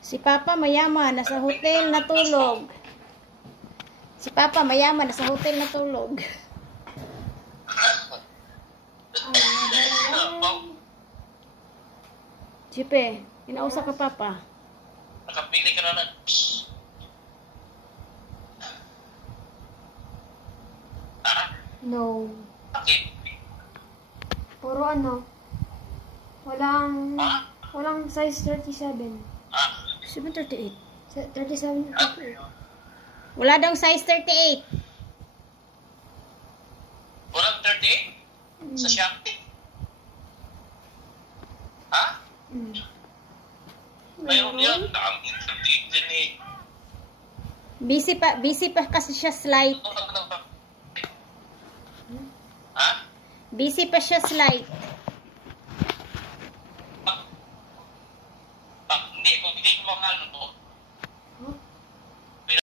Si Papa mayaman, nasa hotel natulog. Si Papa mayaman, nasa hotel natulog. Chipe, inausap ka Papa. Nakapili ka na na. No. Okay. Puro ano. Walang size 37. 738. 37, 38. Wala daw size 38. Walang 38? Sa Shopee? Ha? Mayroon yan. Daming 38 din eh. Busy pa kasi siya slide. Ha? Busy pa siya slide. Hindi ko mga ano to.